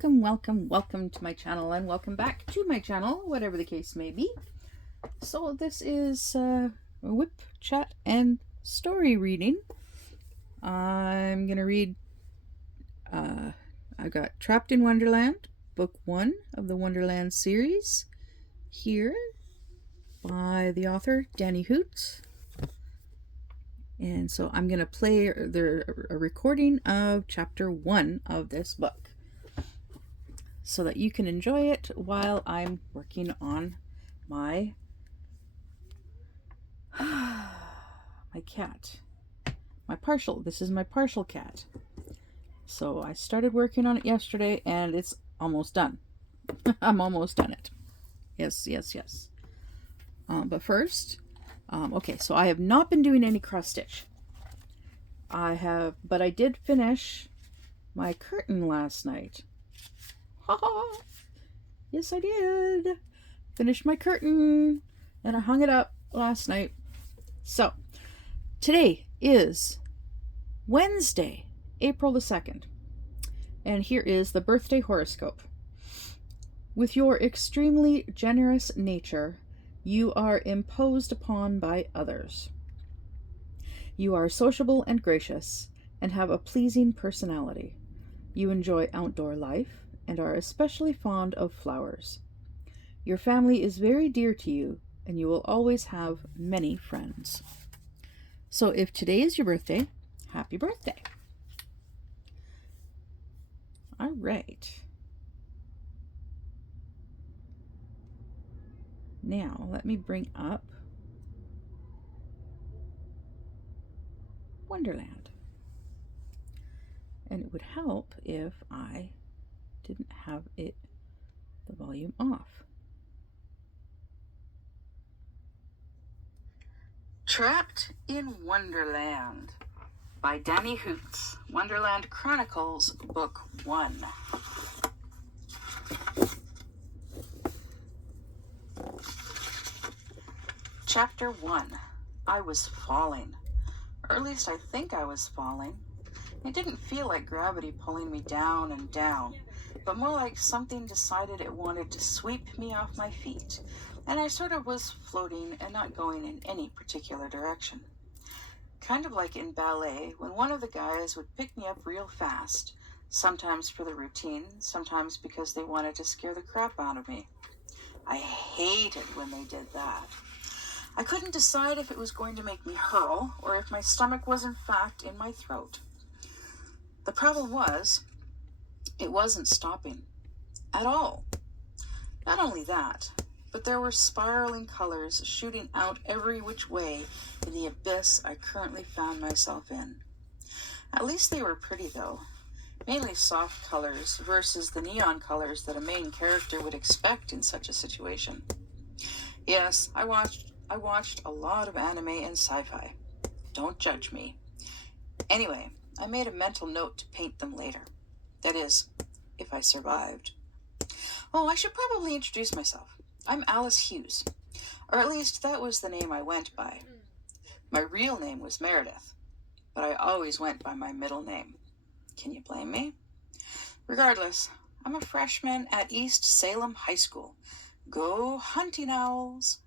welcome to my channel, and welcome back to my channel, whatever the case may be. So this is WIP chat and story reading. I'm gonna read I got Trapped in Wonderland, book 1 of the Wonderland series here by the author Dani. And so I'm gonna play a recording of chapter 1 of this book, so that you can enjoy it while I'm working on my cat. This is my partial cat. So I started working on it yesterday and it's almost done. I'm almost done it. Yes. But first, okay, so I have not been doing any cross stitch. But I did finish my curtain last night. Yes, I did. Finished my curtain and I hung it up last night. So today is Wednesday, April the 2nd, and here is the birthday horoscope. With your extremely generous nature, you are imposed upon by others. You are sociable and gracious and have a pleasing personality. You enjoy outdoor life and are especially fond of flowers. Your family is very dear to you, and you will always have many friends. So if today is your birthday, happy birthday. All right. Now let me bring up Wonderland. And it would help if I didn't have the volume off. Trapped in Wonderland by Dani. Wonderland Chronicles, Book 1. Chapter 1. I was falling. Or at least I think I was falling. It didn't feel like gravity pulling me down and down, but more like something decided it wanted to sweep me off my feet, and I sort of was floating and not going in any particular direction. Kind of like in ballet, when one of the guys would pick me up real fast, sometimes for the routine, sometimes because they wanted to scare the crap out of me. I hated when they did that. I couldn't decide if it was going to make me hurl or if my stomach was in fact in my throat. The problem was, it wasn't stopping at all. Not only that, but there were spiraling colors shooting out every which way in the abyss I currently found myself in. At least they were pretty, though. Mainly soft colors versus the neon colors that a main character would expect in such a situation. Yes, I watched a lot of anime and sci-fi. Don't judge me. Anyway, I made a mental note to paint them later. That is, if I survived. Oh, I should probably introduce myself. I'm Alice Hughes, or at least that was the name I went by. My real name was Meredith, but I always went by my middle name. Can you blame me? Regardless, I'm a freshman at East Salem High School. Go hunting owls!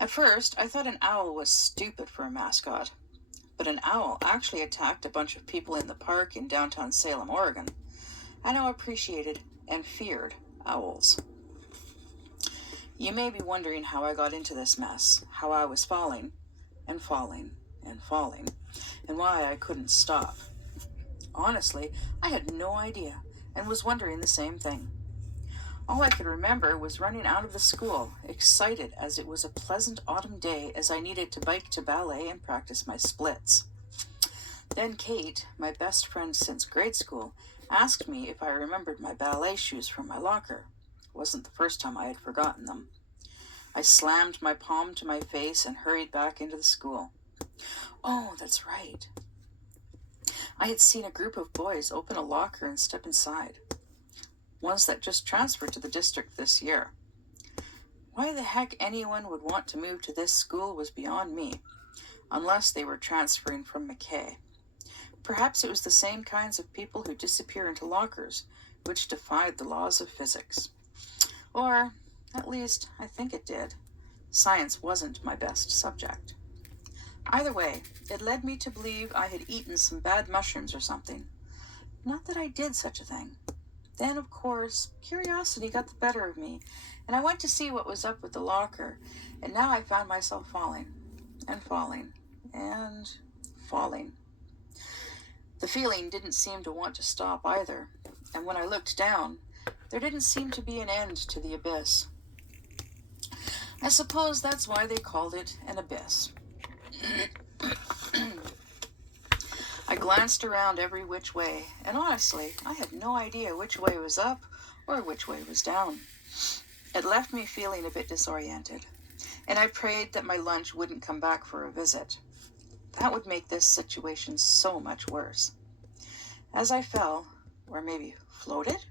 At first, I thought an owl was stupid for a mascot, but an owl actually attacked a bunch of people in the park in downtown Salem, Oregon. I now appreciated and feared owls. You may be wondering how I got into this mess, how I was falling, and falling, and falling, and why I couldn't stop. Honestly, I had no idea, and was wondering the same thing. All I could remember was running out of the school, excited as it was a pleasant autumn day as I needed to bike to ballet and practice my splits. Then Kate, my best friend since grade school, asked me if I remembered my ballet shoes from my locker. It wasn't the first time I had forgotten them. I slammed my palm to my face and hurried back into the school. Oh, that's right. I had seen a group of boys open a locker and step inside. Ones that just transferred to the district this year. Why the heck anyone would want to move to this school was beyond me, unless they were transferring from McKay. Perhaps it was the same kinds of people who disappear into lockers, which defied the laws of physics. Or, at least, I think it did. Science wasn't my best subject. Either way, it led me to believe I had eaten some bad mushrooms or something. Not that I did such a thing. Then, of course, curiosity got the better of me, and I went to see what was up with the locker, and now I found myself falling, and falling, and falling. The feeling didn't seem to want to stop either, and when I looked down, there didn't seem to be an end to the abyss. I suppose that's why they called it an abyss. I glanced around every which way, and honestly, I had no idea which way was up or which way was down. It left me feeling a bit disoriented, and I prayed that my lunch wouldn't come back for a visit. That would make this situation so much worse. As I fell, or maybe floated,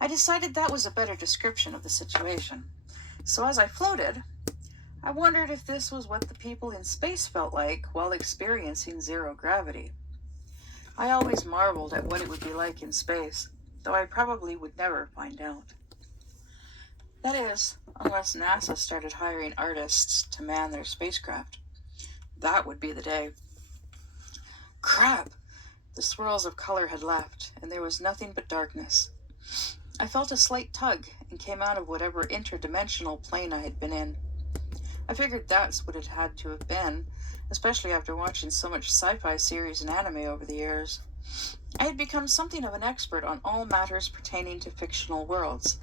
I decided that was a better description of the situation. So as I floated, I wondered if this was what the people in space felt like while experiencing zero gravity. I always marveled at what it would be like in space, though I probably would never find out. That is, unless NASA started hiring artists to man their spacecraft. That would be the day. Crap! The swirls of color had left, and there was nothing but darkness. I felt a slight tug and came out of whatever interdimensional plane I had been in. I figured that's what it had to have been, especially after watching so much sci-fi series and anime over the years. I had become something of an expert on all matters pertaining to fictional worlds,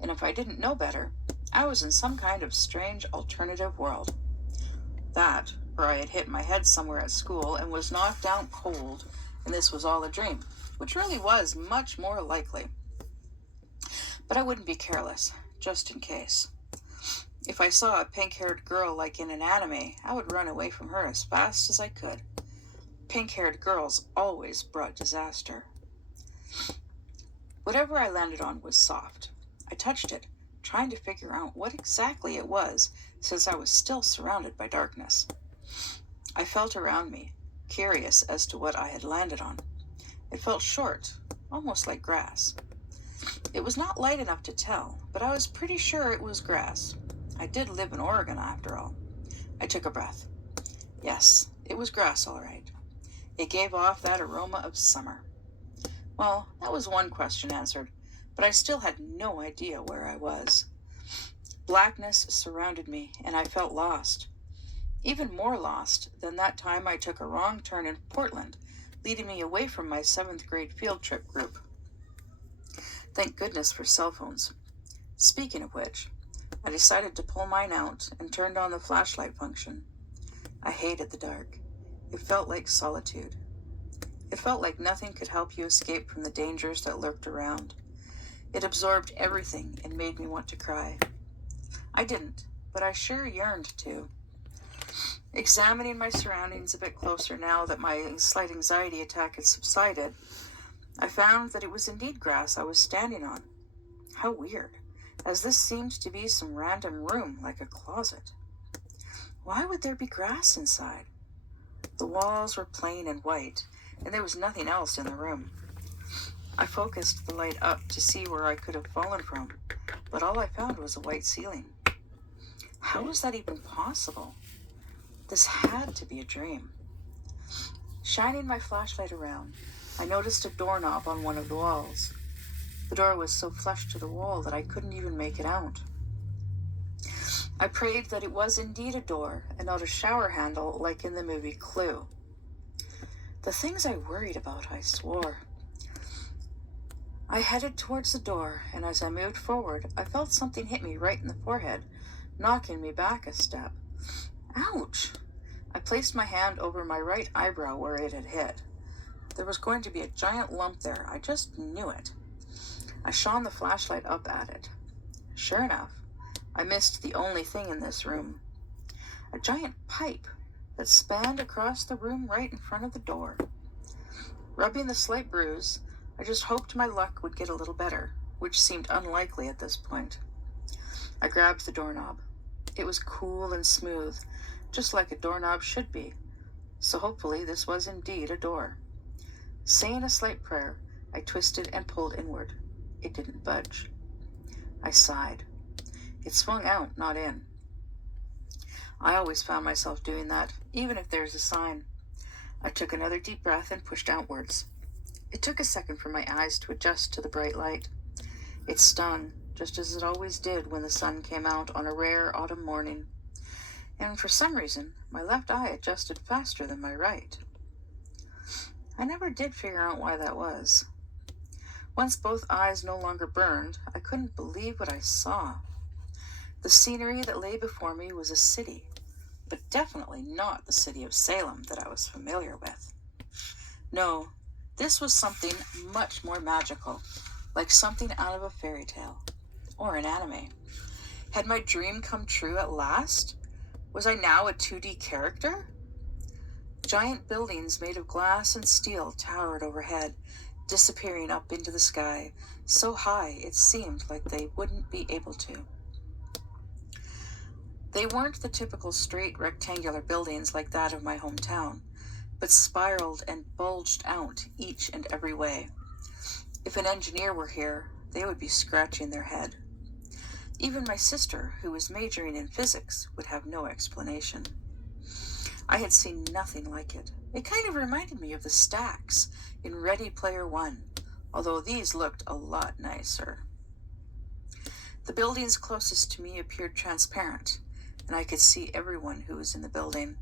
and if I didn't know better, I was in some kind of strange alternative world. That, or I had hit my head somewhere at school and was knocked out cold, and this was all a dream, which really was much more likely. But I wouldn't be careless, just in case. If I saw a pink-haired girl like in an anime, I would run away from her as fast as I could. Pink-haired girls always brought disaster. Whatever I landed on was soft. I touched it, trying to figure out what exactly it was, since I was still surrounded by darkness. I felt around me, curious as to what I had landed on. It felt short, almost like grass. It was not light enough to tell, but I was pretty sure it was grass. I did live in Oregon, after all. I took a breath. Yes, it was grass, all right. It gave off that aroma of summer. Well, that was one question answered, but I still had no idea where I was. Blackness surrounded me, and I felt lost. Even more lost than that time I took a wrong turn in Portland, leading me away from my 7th grade field trip group. Thank goodness for cell phones. Speaking of which, I decided to pull mine out and turned on the flashlight function. I hated the dark. It felt like solitude. It felt like nothing could help you escape from the dangers that lurked around. It absorbed everything and made me want to cry. I didn't, but I sure yearned to. Examining my surroundings a bit closer now that my slight anxiety attack had subsided, I found that it was indeed grass I was standing on. How weird, as this seemed to be some random room like a closet. Why would there be grass inside? The walls were plain and white, and there was nothing else in the room. I focused the light up to see where I could have fallen from, but all I found was a white ceiling. How was that even possible? This had to be a dream. Shining my flashlight around, I noticed a doorknob on one of the walls. The door was so flush to the wall that I couldn't even make it out. I prayed that it was indeed a door and not a shower handle like in the movie Clue. The things I worried about, I swore. I headed towards the door, and as I moved forward, I felt something hit me right in the forehead, knocking me back a step. Ouch! I placed my hand over my right eyebrow where it had hit. There was going to be a giant lump there. I just knew it. I shone the flashlight up at it. Sure enough, I missed the only thing in this room. A giant pipe that spanned across the room right in front of the door. Rubbing the slight bruise, I just hoped my luck would get a little better, which seemed unlikely at this point. I grabbed the doorknob. It was cool and smooth, just like a doorknob should be, so hopefully this was indeed a door. Saying a slight prayer, I twisted and pulled inward. It didn't budge. I sighed. It swung out, not in. I always found myself doing that, even if there's a sign. I took another deep breath and pushed outwards. It took a second for my eyes to adjust to the bright light. It stung, just as it always did when the sun came out on a rare autumn morning. And for some reason, my left eye adjusted faster than my right. I never did figure out why that was. Once both eyes no longer burned, I couldn't believe what I saw. The scenery that lay before me was a city, but definitely not the city of Salem that I was familiar with. No, this was something much more magical, like something out of a fairy tale, or an anime. Had my dream come true at last? Was I now a 2D character? Giant buildings made of glass and steel towered overhead, disappearing up into the sky, so high it seemed like they wouldn't be able to. They weren't the typical straight rectangular buildings like that of my hometown, but spiraled and bulged out each and every way. If an engineer were here, they would be scratching their head. Even my sister, who was majoring in physics, would have no explanation. I had seen nothing like it. It kind of reminded me of the stacks in Ready Player One, although these looked a lot nicer. The buildings closest to me appeared transparent, and I could see everyone who was in the building,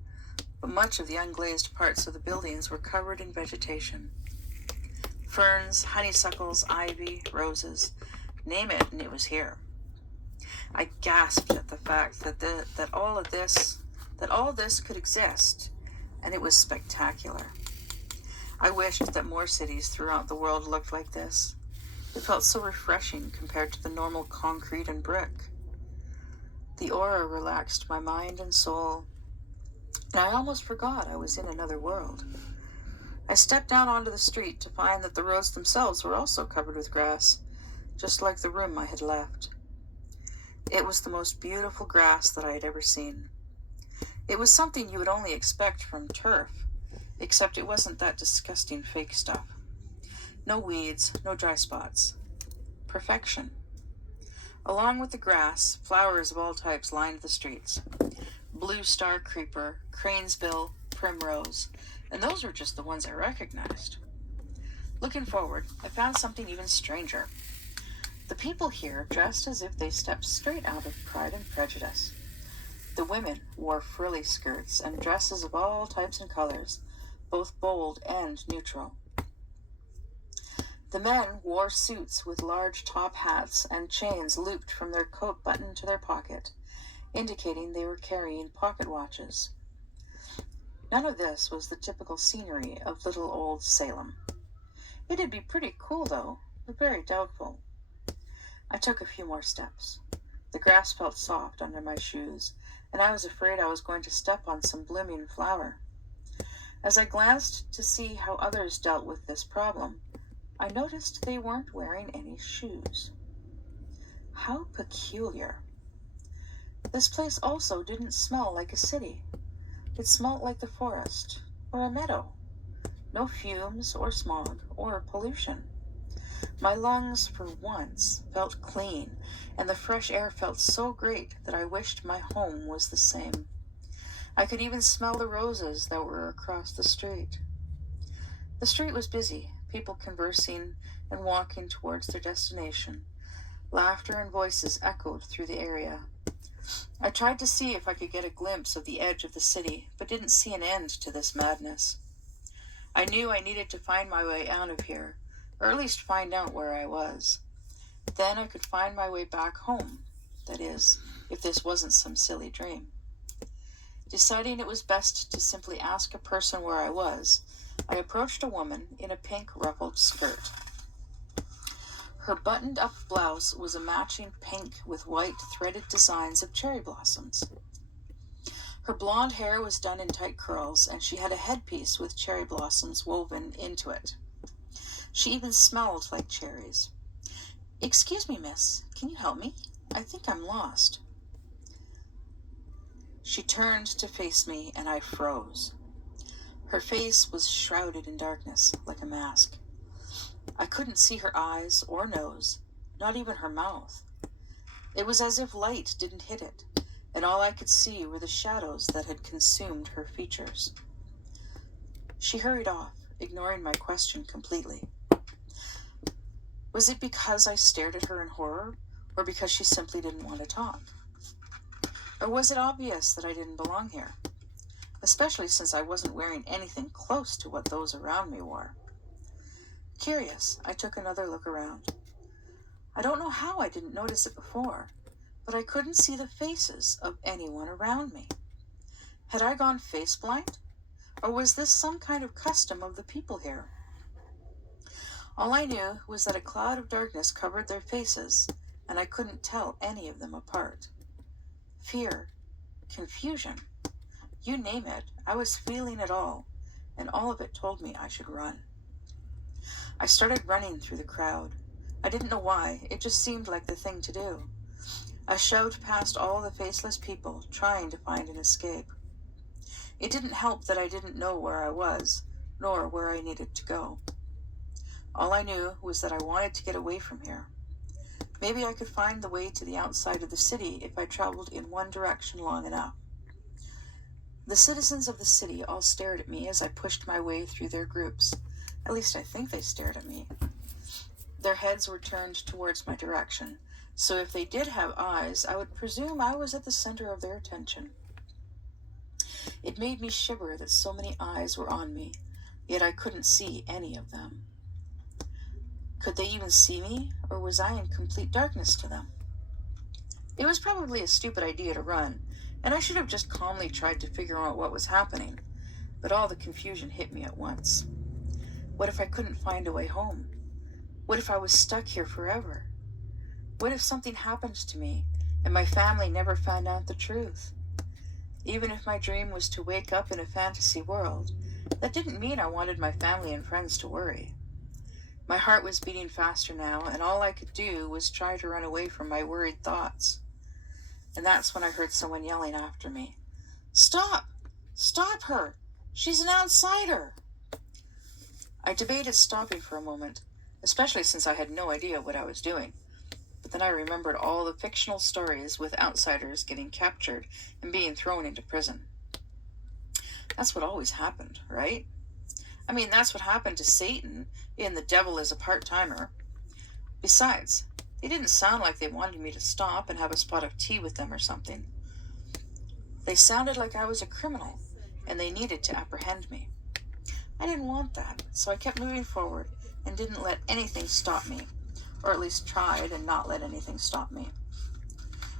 but much of the unglazed parts of the buildings were covered in vegetation. Ferns, honeysuckles, ivy, roses, name it, and it was here. I gasped at the fact that all this could exist, and it was spectacular. I wished that more cities throughout the world looked like this. It felt so refreshing compared to the normal concrete and brick. The aura relaxed my mind and soul, and I almost forgot I was in another world. I stepped down onto the street to find that the roads themselves were also covered with grass, just like the room I had left. It was the most beautiful grass that I had ever seen. It was something you would only expect from turf, except it wasn't that disgusting fake stuff. No weeds, no dry spots. Perfection. Along with the grass, flowers of all types lined the streets. Blue star creeper, cranesbill, primrose, and those were just the ones I recognized. Looking forward, I found something even stranger. The people here dressed as if they stepped straight out of Pride and Prejudice. The women wore frilly skirts and dresses of all types and colors, both bold and neutral. The men wore suits with large top hats and chains looped from their coat button to their pocket, indicating they were carrying pocket watches. None of this was the typical scenery of little old Salem. It'd be pretty cool, though, but very doubtful. I took a few more steps. The grass felt soft under my shoes, and I was afraid I was going to step on some blooming flower. As I glanced to see how others dealt with this problem, I noticed they weren't wearing any shoes. How peculiar. This place also didn't smell like a city. It smelt like the forest, or a meadow. No fumes, or smog, or pollution. My lungs, for once, felt clean, and the fresh air felt so great that I wished my home was the same. I could even smell the roses that were across the street. The street was busy, people conversing and walking towards their destination. Laughter and voices echoed through the area. I tried to see if I could get a glimpse of the edge of the city, but didn't see an end to this madness. I knew I needed to find my way out of here, or at least find out where I was. Then I could find my way back home, that is, if this wasn't some silly dream. Deciding it was best to simply ask a person where I was, I approached a woman in a pink ruffled skirt. Her buttoned-up blouse was a matching pink with white threaded designs of cherry blossoms. Her blonde hair was done in tight curls, and she had a headpiece with cherry blossoms woven into it. She even smelled like cherries. "Excuse me, miss, can you help me? I think I'm lost." She turned to face me, and I froze. Her face was shrouded in darkness, like a mask. I couldn't see her eyes or nose, not even her mouth. It was as if light didn't hit it, and all I could see were the shadows that had consumed her features. She hurried off, ignoring my question completely. Was it because I stared at her in horror, or because she simply didn't want to talk? Or was it obvious that I didn't belong here, especially since I wasn't wearing anything close to what those around me wore? Curious, I took another look around. I don't know how I didn't notice it before, but I couldn't see the faces of anyone around me. Had I gone face blind? Or was this some kind of custom of the people here? All I knew was that a cloud of darkness covered their faces, and I couldn't tell any of them apart. Fear, confusion, you name it, I was feeling it all, and all of it told me I should run. I started running through the crowd. I didn't know why, it just seemed like the thing to do. I shoved past all the faceless people, trying to find an escape. It didn't help that I didn't know where I was, nor where I needed to go. All I knew was that I wanted to get away from here. Maybe I could find the way to the outside of the city if I traveled in one direction long enough. The citizens of the city all stared at me as I pushed my way through their groups. At least I think they stared at me. Their heads were turned towards my direction, so if they did have eyes, I would presume I was at the center of their attention. It made me shiver that so many eyes were on me, yet I couldn't see any of them. Could they even see me, or was I in complete darkness to them? It was probably a stupid idea to run, and I should have just calmly tried to figure out what was happening, but all the confusion hit me at once. What if I couldn't find a way home? What if I was stuck here forever? What if something happened to me, and my family never found out the truth? Even if my dream was to wake up in a fantasy world, that didn't mean I wanted my family and friends to worry. My heart was beating faster now, and all I could do was try to run away from my worried thoughts. And that's when I heard someone yelling after me. "Stop! Stop her! She's an outsider!" I debated stopping for a moment, especially since I had no idea what I was doing. But then I remembered all the fictional stories with outsiders getting captured and being thrown into prison. That's what always happened, right? I mean, that's what happened to Satan in The Devil is a Part-Timer. Besides, they didn't sound like they wanted me to stop and have a spot of tea with them or something. They sounded like I was a criminal, and they needed to apprehend me. I didn't want that, so I kept moving forward and didn't let anything stop me, or at least tried and not let anything stop me.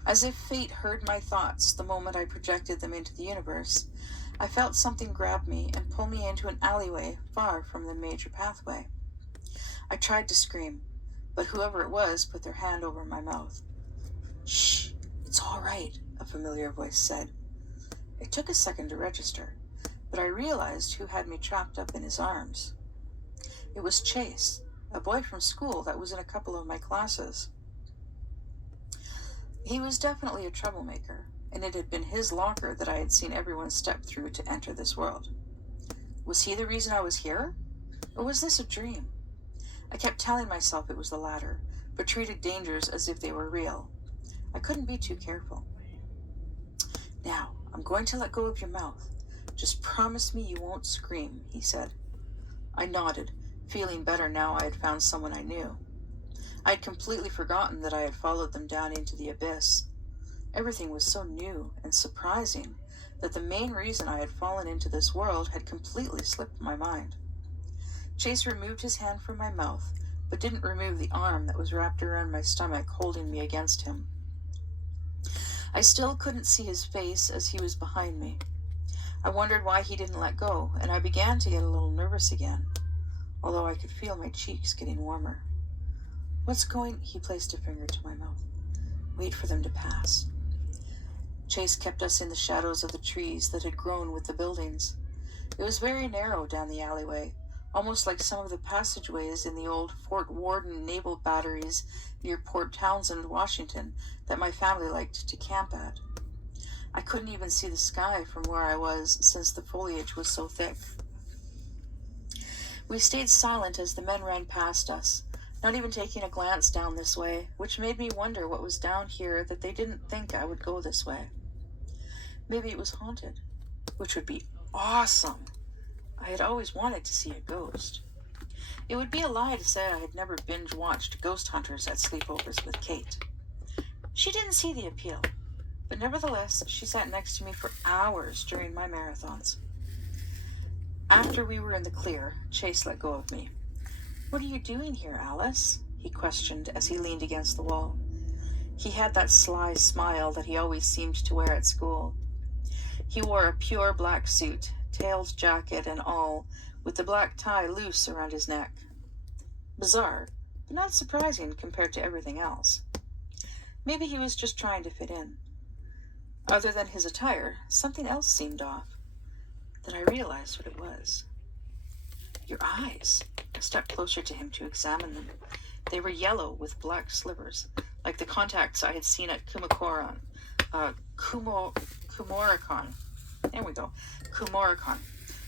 As if fate heard my thoughts the moment I projected them into the universe, I felt something grab me and pull me into an alleyway far from the major pathway. I tried to scream, but whoever it was put their hand over my mouth. "Shh, it's all right," a familiar voice said. It took a second to register, but I realized who had me trapped up in his arms. It was Chase, a boy from school that was in a couple of my classes. He was definitely a troublemaker, and it had been his locker that I had seen everyone step through to enter this world. Was he the reason I was here? Or was this a dream? I kept telling myself it was the latter, but treated dangers as if they were real. I couldn't be too careful. "Now, I'm going to let go of your mouth. Just promise me you won't scream," he said. I nodded, feeling better now I had found someone I knew. I had completely forgotten that I had followed them down into the abyss. Everything was so new and surprising that the main reason I had fallen into this world had completely slipped my mind. Chase removed his hand from my mouth, but didn't remove the arm that was wrapped around my stomach, holding me against him. I still couldn't see his face as he was behind me. I wondered why he didn't let go, and I began to get a little nervous again, although I could feel my cheeks getting warmer. He placed a finger to my mouth. "Wait for them to pass." Chase kept us in the shadows of the trees that had grown with the buildings. It was very narrow down the alleyway, almost like some of the passageways in the old Fort Worden naval batteries near Port Townsend, Washington, that my family liked to camp at. I couldn't even see the sky from where I was, since the foliage was so thick. We stayed silent as the men ran past us, not even taking a glance down this way, which made me wonder what was down here that they didn't think I would go this way. Maybe it was haunted, which would be awesome. I had always wanted to see a ghost. It would be a lie to say I had never binge-watched Ghost Hunters at sleepovers with Kate. She didn't see the appeal, but nevertheless, she sat next to me for hours during my marathons. After we were in the clear, Chase let go of me. "What are you doing here, Alice?" he questioned as he leaned against the wall. He had that sly smile that he always seemed to wear at school. He wore a pure black suit, tailed jacket and all, with the black tie loose around his neck. Bizarre, but not surprising compared to everything else. Maybe he was just trying to fit in. Other than his attire, something else seemed off. Then I realized what it was. "Your eyes." I stepped closer to him to examine them. They were yellow with black slivers, like the contacts I had seen at Kumoricon. There we go. Kumoricon,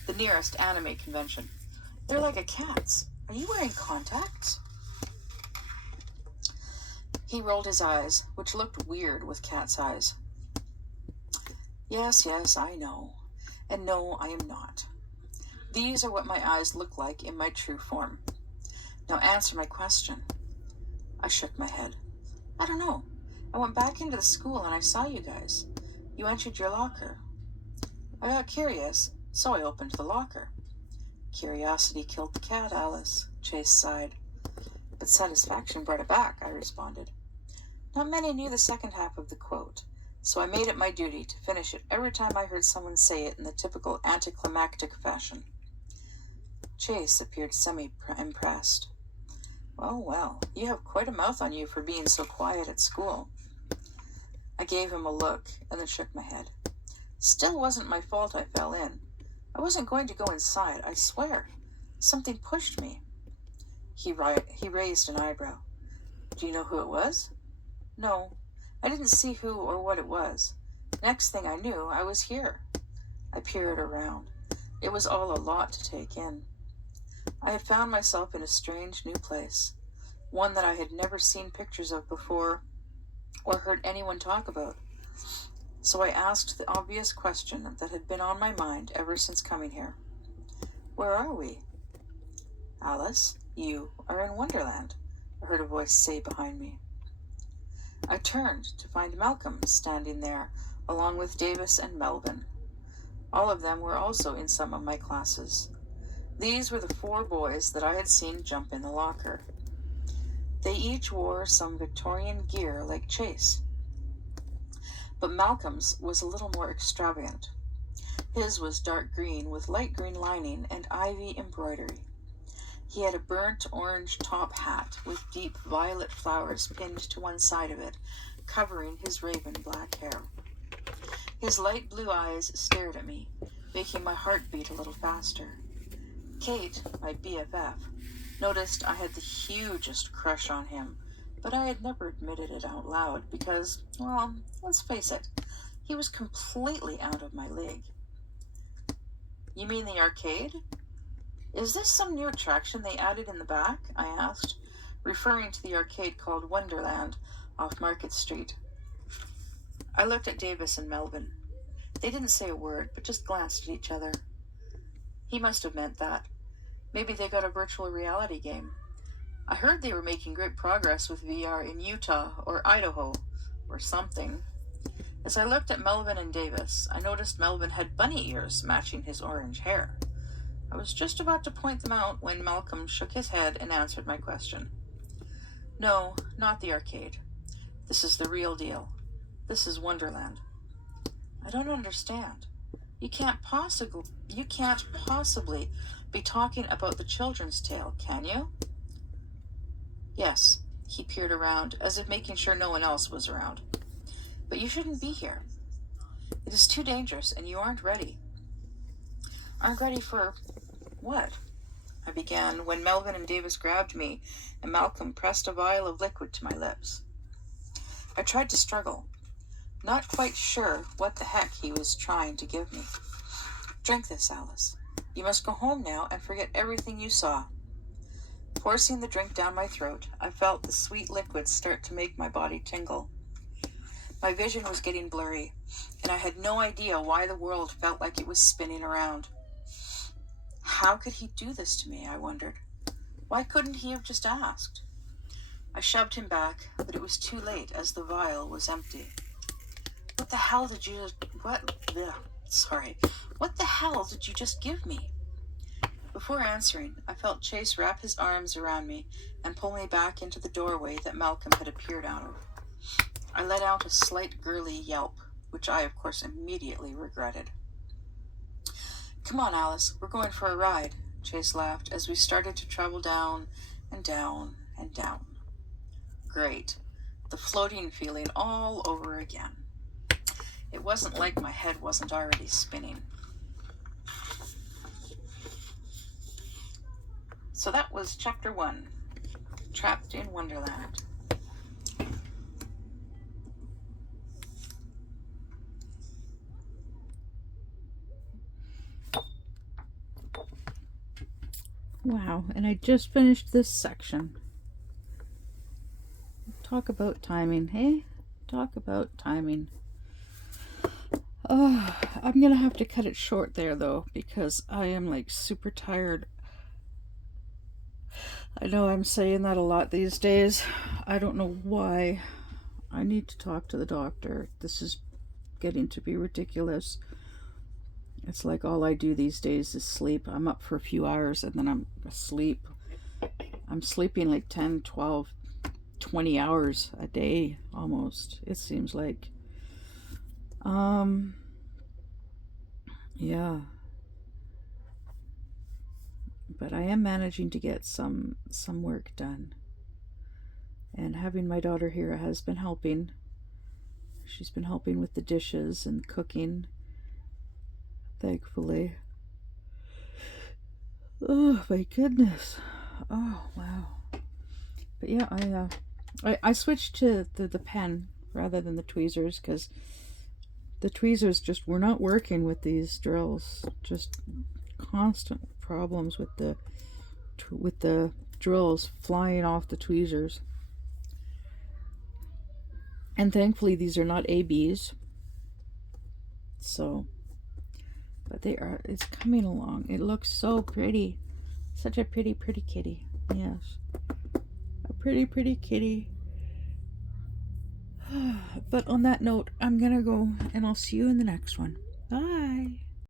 the nearest anime convention. "They're like a cat's. Are you wearing contacts?" He rolled his eyes, which looked weird with cat's eyes. Yes, I know. And no, I am not. These are what my eyes look like in my true form. Now answer my question." I shook my head. "I don't know. I went back into the school and I saw you guys. You entered your locker. I got curious, so I opened the locker." "Curiosity killed the cat, Alice," Chase sighed. "But satisfaction brought it back," I responded. Not many knew the second half of the quote, so I made it my duty to finish it every time I heard someone say it in the typical anticlimactic fashion. Chase appeared semi-impressed. Well, you have quite a mouth on you for being so quiet at school." I gave him a look and then shook my head. Still wasn't my fault I fell in. I wasn't going to go inside, I swear. Something pushed me. He raised an eyebrow. "Do you know who it was?" "No, I didn't see who or what it was. Next thing I knew, I was here." I peered around. It was all a lot to take in. I had found myself in a strange new place, one that I had never seen pictures of before or heard anyone talk about. So I asked the obvious question that had been on my mind ever since coming here. "Where are we?" "Alice, you are in Wonderland," I heard a voice say behind me. I turned to find Malcolm standing there, along with Davis and Melvin. All of them were also in some of my classes. These were the 4 boys that I had seen jump in the locker. They each wore some Victorian gear like Chase. But Malcolm's was a little more extravagant. His was dark green with light green lining and ivy embroidery. He had a burnt orange top hat with deep violet flowers pinned to one side of it, covering his raven black hair. His light blue eyes stared at me, making my heart beat a little faster. Kate, my BFF, noticed I had the hugest crush on him, but I had never admitted it out loud because, well, let's face it, he was completely out of my league. "You mean the arcade? Is this some new attraction they added in the back?" I asked, referring to the arcade called Wonderland off Market Street. I looked at Davis and Melvin. They didn't say a word, but just glanced at each other. He must have meant that. Maybe they got a virtual reality game. I heard they were making great progress with VR in Utah or Idaho or something. As I looked at Melvin and Davis, I noticed Melvin had bunny ears matching his orange hair. I was just about to point them out when Malcolm shook his head and answered my question. "No, not the arcade. This is the real deal. This is Wonderland." "I don't understand. You can't possibly be talking about the children's tale, can you?" "Yes." He peered around, as if making sure no one else was around. "But you shouldn't be here. It is too dangerous, and you aren't ready." "Aren't ready for what?" I began, when Melvin and Davis grabbed me, and Malcolm pressed a vial of liquid to my lips. I tried to struggle, not quite sure what the heck he was trying to give me. "Drink this, Alice. You must go home now and forget everything you saw." Forcing the drink down my throat, I felt the sweet liquid start to make my body tingle. My vision was getting blurry, and I had no idea why the world felt like it was spinning around. How could he do this to me, I wondered. Why couldn't he have just asked? I shoved him back, but it was too late as the vial was empty. What the hell did you just give me? Before answering, I felt Chase wrap his arms around me and pull me back into the doorway that Malcolm had appeared out of. I let out a slight girly yelp, which I, of course, immediately regretted. Come on, Alice, we're going for a ride, Chase laughed as we started to travel down and down and down. Great. The floating feeling all over again. It wasn't like my head wasn't already spinning. So that was chapter 1, Trapped in Wonderland. Wow, and I just finished this section. Talk about timing, hey? Talk about timing. Oh, I'm gonna have to cut it short there though, because I am like super tired. I know I'm saying that a lot these days. I don't know why. I need to talk to the doctor. This is getting to be ridiculous. It's like all I do these days is sleep. I'm up for a few hours and then I'm asleep. I'm sleeping like 10, 12, 20 hours a day almost, it seems like. Yeah. But I am managing to get some work done. And having my daughter here has been helping. She's been helping with the dishes and cooking, thankfully. Oh my goodness. Oh wow. But yeah, I switched to the pen rather than the tweezers because the tweezers just were not working with these drills. Just constant problems with the drills flying off the tweezers. And thankfully these are not ABs. So, but it's coming along. It looks so pretty. Such a pretty kitty. Yes. A pretty kitty. But on that note, I'm gonna go and I'll see you in the next one. Bye.